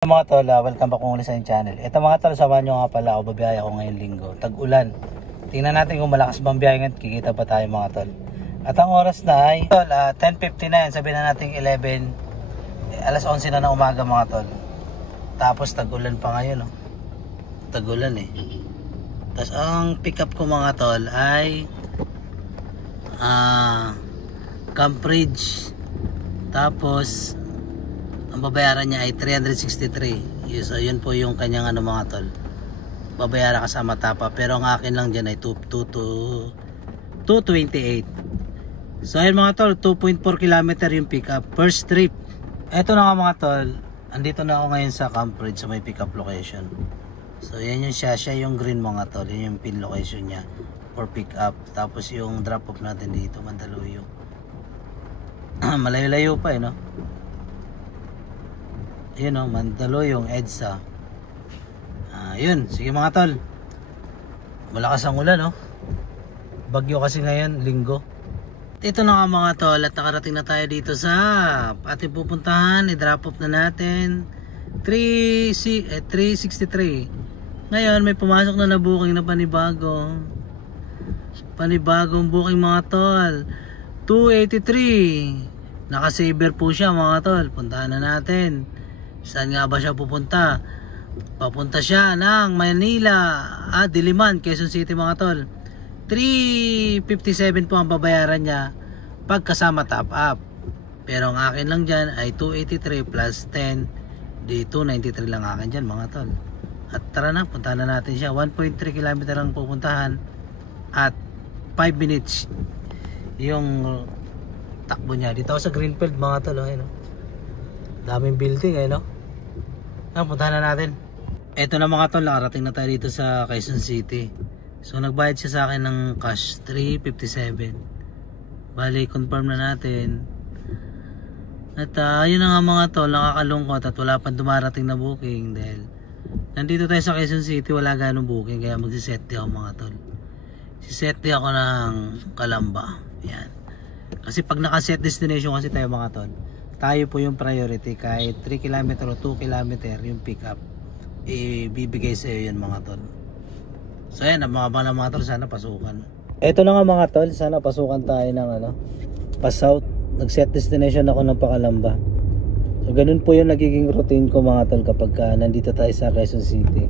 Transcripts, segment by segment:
Mga tol, welcome back ulit sa aking channel. Ito mga tol, samahan nyo nga pala ako, babiyahe ako ngayong linggo. Tag-ulan. Tingnan natin kung malakas bang biyahe ngayon, kikita pa tayo mga tol. At ang oras na ay tol, 10:59, sabihin na natin 11, alas 11 na ng umaga mga tol. Tapos tag-ulan pa ngayon, no? Tag-ulan eh. Tapos ang pick up ko mga tol ay Cambridge. Tapos ang babayaran niya ay 363. So yun po yung kanyang mga tol, babayaran kasama tapa. Pero ang akin lang dyan ay 228. So ayun mga tol, 2.4 km yung pick up first trip. Eto na nga mga tol, andito na ako ngayon sa Cambridge sa may pick up location. So yan yung siya yung green mga tol, yun yung pin location niya for pick up. Tapos yung drop off natin dito Mandaluyong. Malayo-layo pa no. Yun o, Mandaluyong, EDSA. Yun, sige mga tol. Malakas ang ulan no. Bagyo kasi ngayon, linggo. Ito na nga mga tol, at nakarating na tayo dito sa ating pupuntahan. I-drop off na natin 363. Ngayon may pumasok na booking na panibagong booking mga tol, 283. Naka-saver po siya mga tol. Puntahan na natin. Saan nga ba siya pupunta? Papunta siya ng Manila, Diliman, Quezon City mga tol. 357 po ang babayaran niya pagkasama top up. Pero ang akin lang dyan ay 283 plus 10, di 293 lang akin dyan mga tol. At tara na, puntahan na natin siya. 1.3 km ang pupuntahan at 5 minutes yung takbo niya. Dito ako sa Greenfield mga tol. Ayun, no? Daming building no? Puntahan na natin. Eto na mga tol, nakarating na tayo dito sa Quezon City. So nagbayad siya sa akin ng cash 357. Bali confirm na natin. At yun na nga mga tol, nakakalungkot at wala pang dumarating na booking dahil nandito tayo sa Quezon City, wala ganong booking. Kaya magsiset di ako mga tol. Siset di ako ng Calamba. Yan. Kasi pag nakaset destination kasi tayo mga tol, tayo po yung priority. Kahit 3 km o 2 km yung pick up, ibibigay sa iyo yun mga tol. So ayan, ang mga tol, sana pasukan. Eto na nga mga tol, sana pasukan tayo ng pa-south. Nag-set destination ako ng Pakalamba. So ganun po yung nagiging routine ko mga tol kapag nandito tayo sa Quezon City.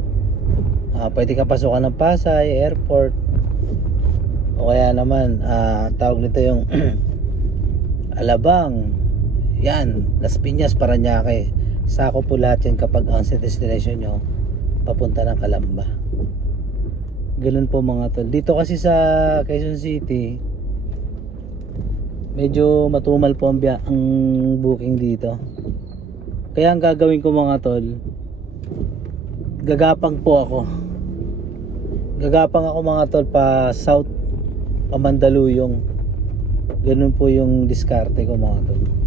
Pwede ka pasukan ng Pasay, airport, o kaya naman tawag nito yung Alabang, yan, Las Piñas, Parañaque. Sako po lahat yan kapag ang set destination nyo papunta ng Calamba. Ganun po mga tol. Dito kasi sa Quezon City medyo matumal po ang booking dito. Kaya ang gagawin ko mga tol, gagapang ako mga tol pa south, pa Mandaluyong. Ganun po yung diskarte ko mga tol.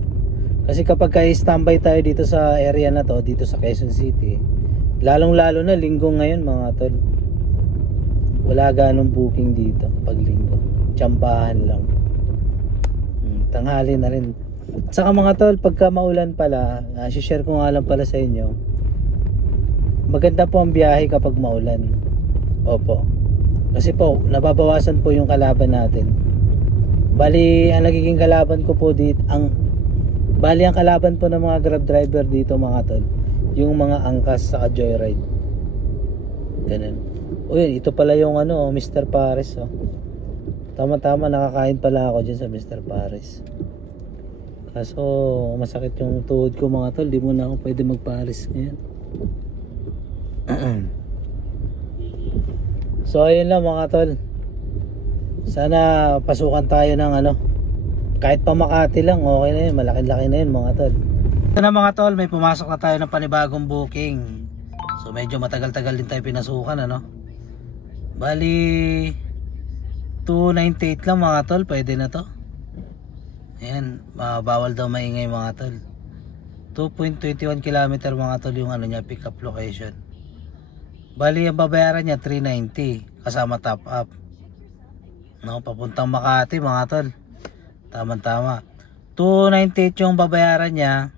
Kasi kapag standby tayo dito sa area na to, dito sa Quezon City, lalong lalo na linggo ngayon mga tol, wala ganong booking dito pag linggo. Tsambahan lang. Tanghali na rin. Saka mga tol, pagka maulan pala, share ko nga lang pala sa inyo, maganda po ang biyahe kapag maulan. Opo. Kasi po, nababawasan po yung kalaban natin. Bali, ang nagiging kalaban ko po dito, ang kalaban po ng mga grab driver dito mga tol, yung mga angkas sa joyride. Ganun. Uy, ito pala yung Mr. Paris. Tama-tama, nakakain pala ako dyan sa Mr. Paris. Kaso masakit yung tuhod ko mga tol, di mo na ako pwede mag-Paris ngayon. So ayun lang mga tol, sana pasukan tayo ng kahit pa Makati lang, okay na yun, malaki-laki na yun mga tol. Ito na mga tol, may pumasok na tayo ng panibagong booking. So medyo matagal-tagal din tayo pinasukan Bali 298 lang mga tol, pwede na to. Ayan, bawal daw maingay mga tol. 2.21 km mga tol yung niya, pick up location. Bali ang babayaran niya 390 kasama top up. Papuntang Makati mga tol. Tama-tama. 298 yung babayaran niya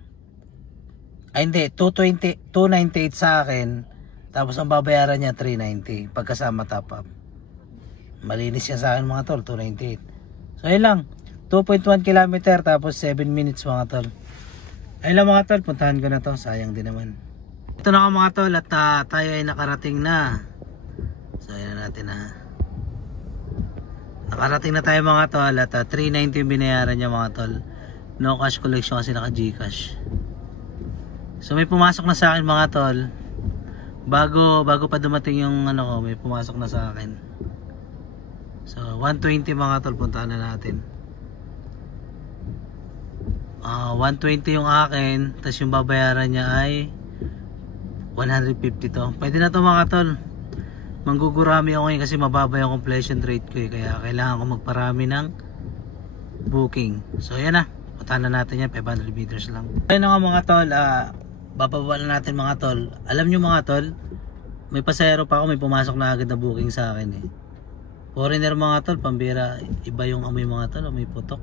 Ay hindi, 298 sa akin. Tapos ang babayaran niya 390 pagkasama top up. Malinis yan sa akin mga tol, 298. So ayun lang, 2.1 kilometer tapos 7 minutes mga tol. Ayun lang mga tol, puntahan ko na to, sayang din naman. Ito na mga tol at tayo ay nakarating na. So ayun na natin nakarating na tayo mga tol at 390 yung binayaran niya mga tol. No cash collection kasi naka Gcash. So may pumasok na sa akin mga tol. Bago pa dumating yung ano ko, may pumasok na sa akin. So 120 mga tol, puntahan na natin. 120 yung akin, tapos yung babayaran niya ay 150 to. Pwede na to mga tol. Manggugurami ako ngayon kasi mababa yung completion rate ko kaya kailangan ko magparami ng booking. So yan na, puntahan na natin yan, 500 meters lang. Ayun na nga mga tol, bababa na natin mga tol. Alam nyo mga tol, may pasahero pa ako, may pumasok na agad na booking sa akin Foreigner mga tol, pambira, iba yung amoy mga tol, amoy putok.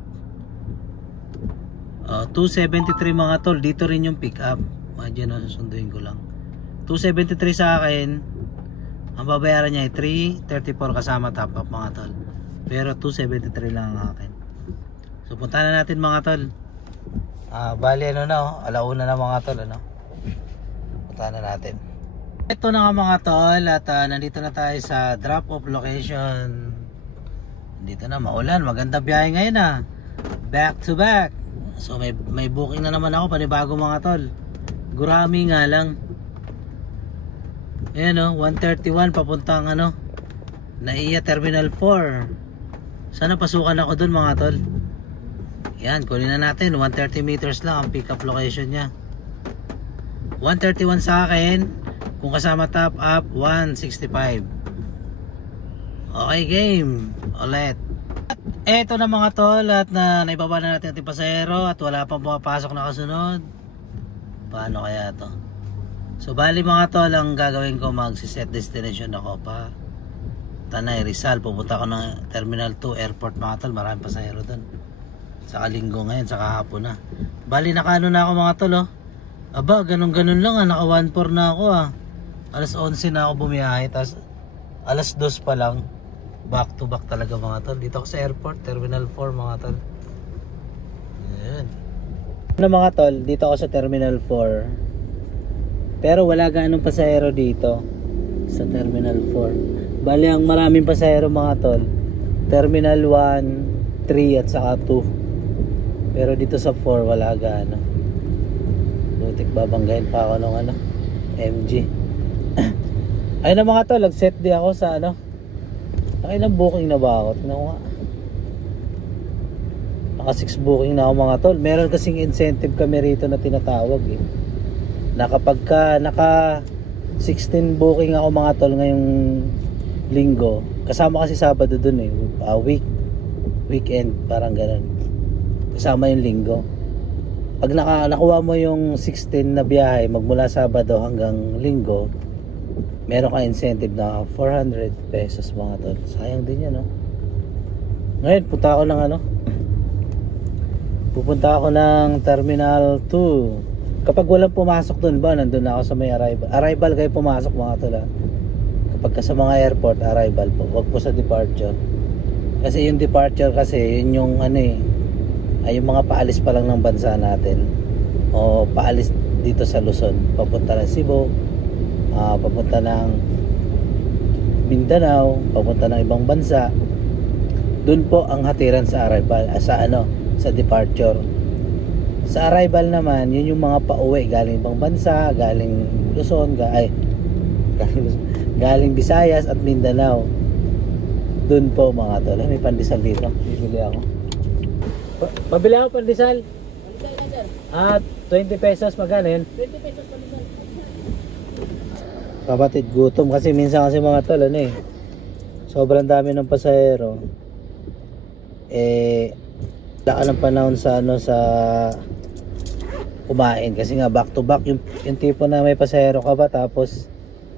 273 mga tol, dito rin yung pick up. Imagine, susunduin ko lang. 273 sa akin. Ang babayaran niya ay 334 kasama top up mga tol. Pero 273 lang ang akin. So punta na natin mga tol. Bali alauna na mga tol Punta na natin. Ito na nga mga tol at nandito na tayo sa drop off location. Dito na, maulan, maganda biyahe ngayon back to back. So may booking na naman ako, panibago mga tol. Gurami nga lang. Ayan 131 papuntang Naiya Terminal 4. Sana pasukan ako dun mga tol. Yan, kunin na natin. 130 meters lang ang pick up location nya. 131 sa akin. Kung kasama top up, 165. Okay, game. Ulit. At eto na mga tol at naibaba na natin ating pasahero at wala pang pumapasok na kasunod. Paano kaya to? So bali mga tol, ang gagawin ko, magsiset destination ako pa Tanay, Rizal. Pupunta ako ng Terminal 2 Airport mga tol. Maraming pasahero dun. Saka linggo ngayon, saka hapon na. Bali nakano na ako mga tol Aba, ganun lang naka 1.4 na ako Alas 11 na ako bumiyahe, tas alas 2 pa lang. Back to back talaga mga tol. Dito ako sa airport, Terminal 4 mga tol. Ayan. Mga tol, dito ako sa Terminal 4. Pero wala ganong pasahero dito sa Terminal 4. Bali ang maraming pasahero mga tol, Terminal 1, 3 at saka 2. Pero dito sa 4 wala gaano. Butik babanggahin pa ako ng MG. Ayun na mga tol, nag-set di ako sa Nakailang booking na ba ako? Tingnan ko nga. Naka 6 booking na ako mga tol. Meron kasing incentive kami rito na tinatawag na kapagka naka 16 booking ako mga tol ngayong linggo, kasama kasi Sabado dun weekend parang ganun, kasama yung linggo. Pag nakuha mo yung 16 na biyahe magmula Sabado hanggang linggo, meron ka incentive na 400 pesos mga tol. Sayang din yan Ngayon pupunta ako ng Terminal 2. Kapag walang pumasok dun ba, nandun na ako sa may arrival kayo pumasok mga tol Kapag sa mga airport, arrival po, wag po sa departure. Kasi yung departure kasi yun yung ay yung mga paalis pa lang ng bansa natin o paalis dito sa Luzon, papunta ng Cebu, papunta ng Mindanao, papunta ng ibang bansa. Dun po ang hatiran sa arrival, sa departure. Sa arrival naman, yun yung mga pauwi galing ibang bansa, galing Luzon, galing Visayas at Mindanao. Doon po mga tol. May pandesal dito. Bibili ako. Pabili ako pandesal. Pandesal na sir. 20 pesos magkano yun? 20 pesos pandesal. Kapatid, gutom kasi minsan kasi mga tol sobrang dami ng pasahero. Wala ka ng panahon sa kumain kasi nga back to back yung tipo na may pasahero ka ba tapos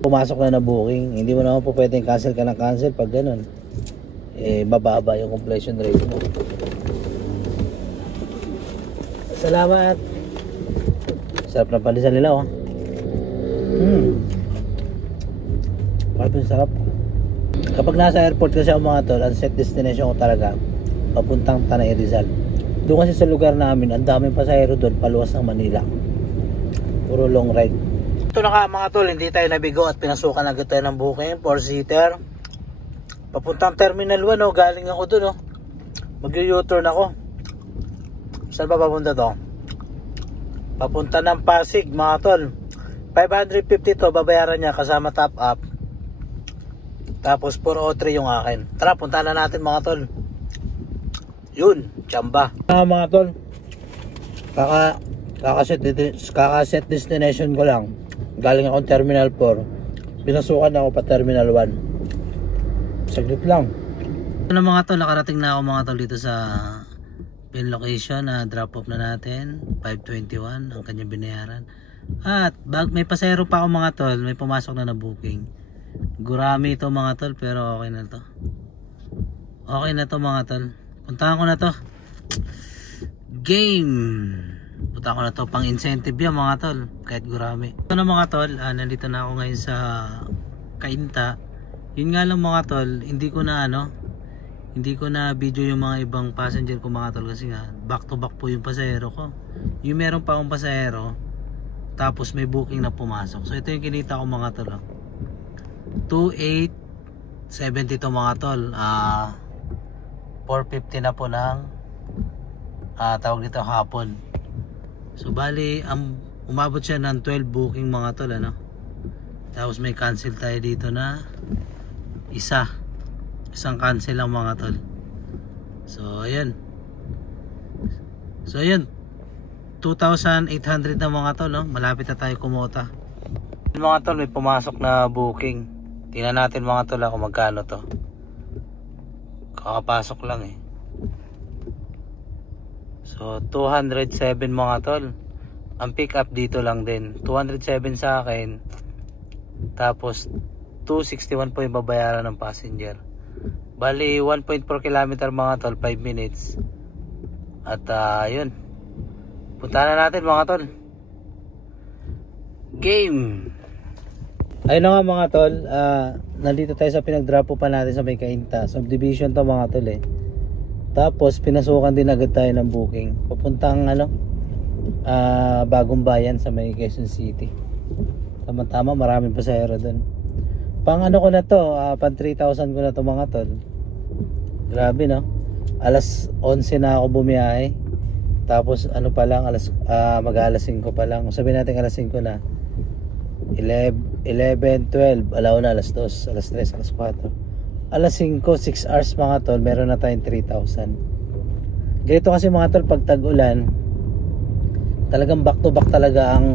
pumasok na booking, hindi mo naman po pwedeng cancel ka ng cancel pag ganun, bababa yung completion rate mo. Salamat. Sarap na pandesal nila, oh. Sarap. Kapag nasa airport kasi ako mga tol, ang set destination ko talaga papuntang Tanay Rizal. Doon kasi sa lugar namin, ang daming pasahero doon, paluwas ng Manila. Puro long ride. Ito na nga mga tol, hindi tayo nabigo at pinasukan agad tayo ng booking, 4-seater. Papuntang Terminal 1, oh. Galing ako doon, oh. Mag-u-turn ako. Saan pa papunta to? Papunta ng Pasig mga tol. 550 to, babayaran niya kasama top up. Tapos 403 yung akin. Tara, punta na natin mga tol. Yun, Chamba. Mga tol, kaka-set destination ko lang. Galing akong Terminal 4. Pinasukan ako pa Terminal 1. Saglit lang. Ano mga tol, nakarating na ako mga tol dito sa pin location na drop off na natin. 521 ang kanyang binayaran. At may pasahero pa ako mga tol, may pumasok na booking. Gurami ito mga tol, pero okay na to. Okay na to mga tol. Puntahan ko na to. Game. Puntahan ko na to, pang incentive yan mga tol, kahit gurami. Ito na mga tol, nandito na ako ngayon sa Cainta. Yun nga lang mga tol, hindi ko na video yung mga ibang passenger ko mga tol, kasi nga back to back po yung pasahero ko. Yung meron pa akong pasahero, tapos may booking na pumasok. So ito yung kinita ko mga tol, 2872 mga tol. 450 na po ng tawag dito hapon. So bali umabot siya ng 12 booking mga tol, ano. Tapos may cancel tayo dito na isang cancel lang mga tol. So ayun 2,800 na mga tol, no? Malapit na tayo kumota. Mga tol, may pumasok na booking. Tingnan natin mga tol kung magkano to. Kakapasok lang eh. So 207 mga tol. Ang pick up dito lang din 207 sa akin. Tapos 261 po yung babayaran ng passenger. Bali 1.4 kilometer mga tol, 5 minutes. At yun, punta na natin mga tol. Game. Ayun na nga mga tol, nandito tayo sa pinag-drop pa natin sa may Cainta. Subdivision to mga tol eh. Tapos pinasukan din agad tayo ng booking papuntang Bagong Bayan sa may Quezon City. Tama-tama, maraming pasahero doon. Pang ko na to, pang 3,000 ko na to mga tol. Grabe no. Alas 11 na ako bumiyahe. Tapos pa lang, mag-alas 5 pa lang. Sabihin natin alas 5 na. 11, 12, alaw na alas 2, alas 3, alas 4. Alas 5, 6 hours mga tol, meron na tayong 3,000. Ganito kasi mga tol, pag tag-ulan, talagang back to back talaga ang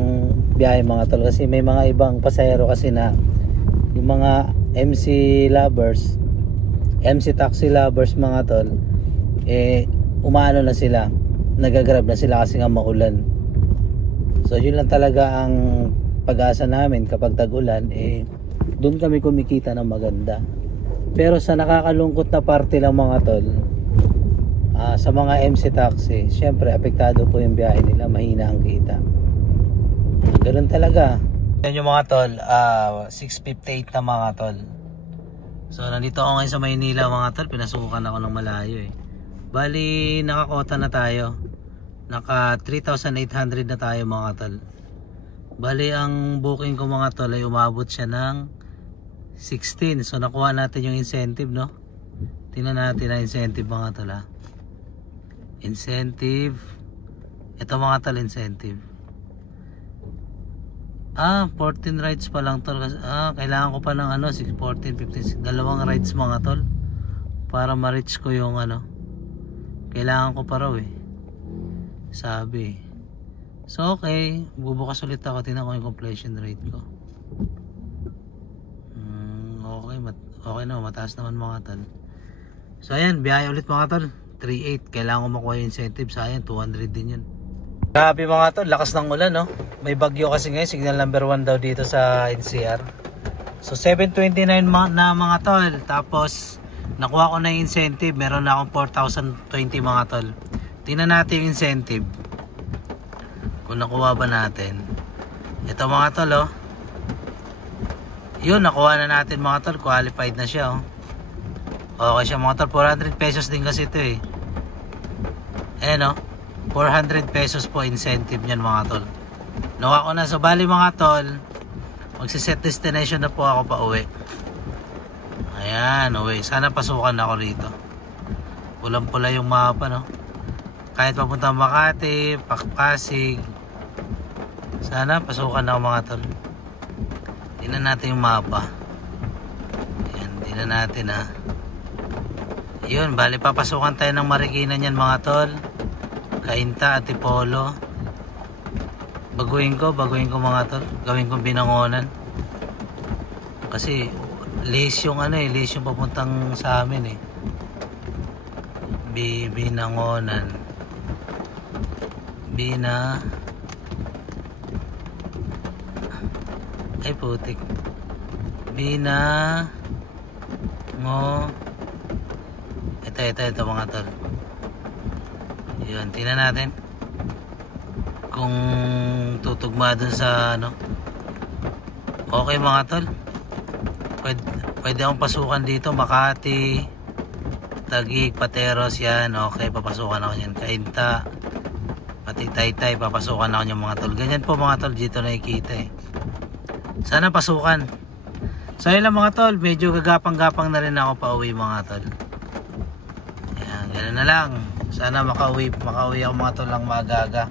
biyahe mga tol. Kasi may mga ibang pasahero kasi na yung mga MC lovers, MC taxi lovers mga tol, umaano na sila, nagagrab na sila kasi nga maulan. So yun lang talaga ang pag-asa namin kapag tag-ulan, doon kami kumikita ng maganda. Pero sa nakakalungkot na parte lang mga tol, sa mga MC taxi, syempre apektado po yung biyahe nila, mahina ang kita. Ganun talaga. Yan yung mga tol, 6:58 na mga tol. So nandito ako ngayon sa Maynila mga tol, pinasukan ako ng malayo eh. Bali nakakota na tayo, naka 3,800 na tayo mga tol. Bali ang booking ko mga tol ay umabot siya ng 16. So nakuha natin yung incentive, no? Tingnan natin ang incentive mga tol ha. Incentive. Ito mga tol, incentive. 14 rides pa lang tol. Kailangan ko pa ng 6, 14, 15, dalawang rides mga tol para ma-reach ko yung kailangan ko pa raw eh, sabi. So okay, bubukas ulit ako, tingnan ko yung completion rate ko. Okay na, mataas naman mga tol. So ayan, biyahe ulit mga tol, 3.8. Kailangan ko makuha yung incentive, sayang 200 din yun. Grabe mga tol, lakas ng ulan no. May bagyo kasi ngayon, signal number 1 daw dito sa NCR. So 729 na mga tol. Tapos nakuha ko na yung incentive, meron na akong 4,020 mga tol. Tingnan natin yung incentive kung nakuha ba natin. Ito mga tol, oh. Yun, nakuha na natin mga tol. Qualified na siya, oh. Okay siya mga tol. 400 pesos din kasi ito eh. Ayan, oh. 400 pesos po incentive niyan mga tol. Nakuha ko na. So bali mga tol, magsiset destination na po ako pa uwi. Ayan, uwi. Sana pasukan ako rito. Pulang-pula yung mapa, no? Kahit papunta Makati, Pasig. Sana pasukan ako mga tol. Tingnan natin yung mapa. Ayan, tingnan natin ha. Yun, bali papasukan tayo ng Marikina niyan mga tol. Cainta, Antipolo. Baguhin ko mga tol. Gawin kong Binangonan. Kasi list yung list yung papuntang sa amin eh. Binangonan. Ay putik. Ito mga tol. Yun, tingnan natin kung tutugma dun sa okay mga tol. Pwede akong pasukan dito. Makati, Taguig, Pateros, yan. Okay, papasukan ako yan. Cainta, pati Taytay, papasukan ako yan mga tol. Ganyan po mga tol, dito nakikita eh. Sana pasukan. So yun lang mga tol, medyo gagapang-gapang na rin ako pa uwi mga tol. Yan, ganun na lang. Sana makauwi ako mga tol lang maaga-aga.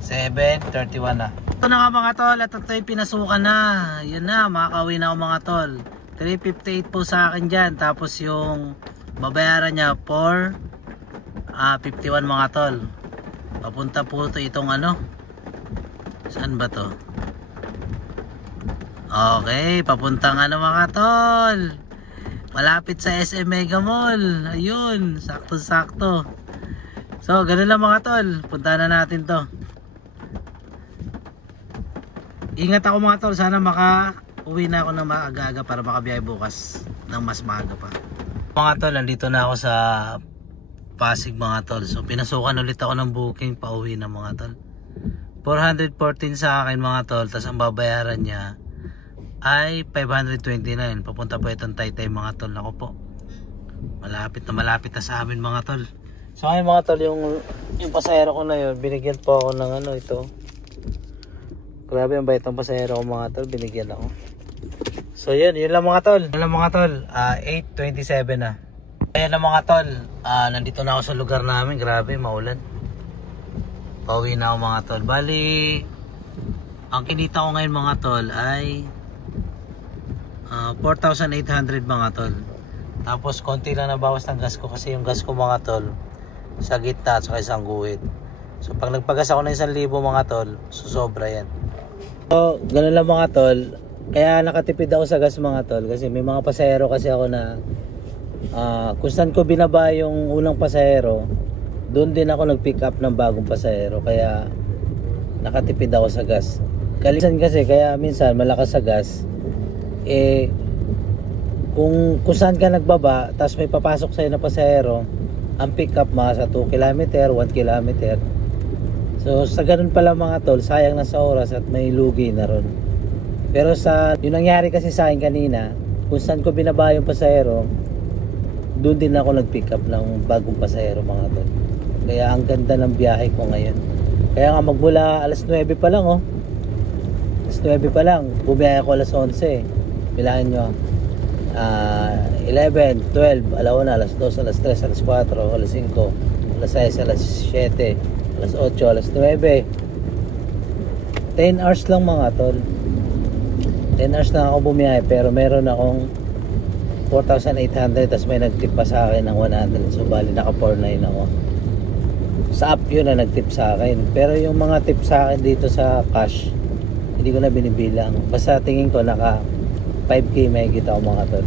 7:31 na. Ito na nga mga tol, at ito'y pinasukan na. Yan na, makakauwi na ako mga tol. 358 po sa akin dyan. Tapos yung babayaran niya for 51 mga tol. Papunta po itong saan ba to? Okay, papuntang mga tol. Malapit sa SM Mega Mall. Ayun, sakto-sakto. So, ganun lang mga tol. Punta na natin to. Ingat ako mga tol. Sana uwi na ako ng maaga-aga para makabiyahe bukas ng mas maaga pa. Mga tol, nandito na ako sa Pasig mga tol. So pinasukan ulit ako ng booking pa uwi na mga tol. 414 sa akin mga tol. Tapos ang babayaran niya ay 529. Papunta po itong Taytay mga tol. Ako po, malapit na sa amin mga tol. So ngayon mga tol, yung pasahero ko na yun, binigyan po ako ng ito. Grabe ang bait ng pasahero ko mga tol, binigyan ako. So yun lang mga tol. 8:27 na. Ayan na mga tol, nandito na ako sa lugar namin. Grabe, maulan. Pauwi na ako mga tol. Bali, ang kinita ko ngayon mga tol ay 4,800 mga tol. Tapos konti lang nabawas ng gas ko kasi yung gas ko mga tol sa gitna at saka isang guhit. So pag nagpagas ako ng 1,000 mga tol, susobra yan. So ganun lang mga tol. Kaya nakatipid ako sa gas mga tol kasi may mga pasahero kasi ako na kung saan ko binaba yung unang pasahero, doon din ako nag-pick up ng bagong pasahero. Kaya nakatipid ako sa gas. Kalisan kasi kaya minsan malakas sa gas. Kung saan ka nagbaba tapos may papasok sa'yo na pasahero, ang pick up mga sa 2 km, 1 km. So sa ganun pala mga tol, sayang na sa oras at may lugi na ron. Pero yung nangyari kasi sa akin kanina, kung saan ko binaba yung pasahero, doon din ako nag-pick up ng bagong pasahero mga tol. Kaya ang ganda ng biyahe ko ngayon. Kaya nga magmula alas 9 pa lang alas 9 pa lang, bumiyahe ako alas 11. Bilangin nyo, 11, 12, alauna, alas 2, alas 3, alas 4, alas 5, alas 6, alas 7, alas 8, alas 9. 10 hours lang mga tol. 10 hours na ako bumiyahe, pero meron akong 4,800, tapos may nagtip pa sa akin ng 100. So bali naka 4,900 ako. Sa app yun na nagtip sa akin. Pero yung mga tip sa akin dito sa cash, hindi ko na binibilang. Basta tingin ko naka 5K may kita ako mga tol.